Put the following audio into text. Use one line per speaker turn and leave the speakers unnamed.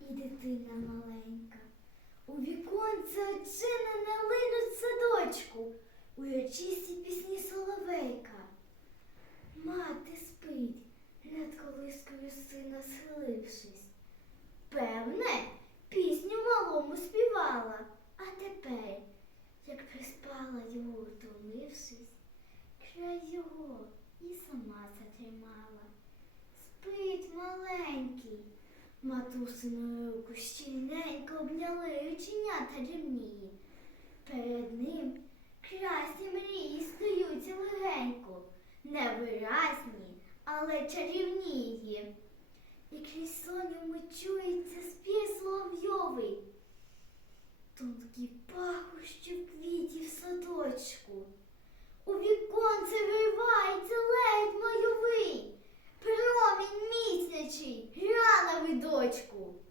дитина маленька. У віконце очинене линуть садочку, урочисті пісні соловейка. Мати спить, над колискою сина схилившись. Певне, пісню малому співала, а тепер, як приспала його, втомившись, край його і сама затримала. Матусину руку щільненько обняли оченята рівні. Перед ним красні мрії стаються легенько, невиразні, але чарівнії. І крізь сон йому чується спів соловйовий, тонкі пахощі девочку.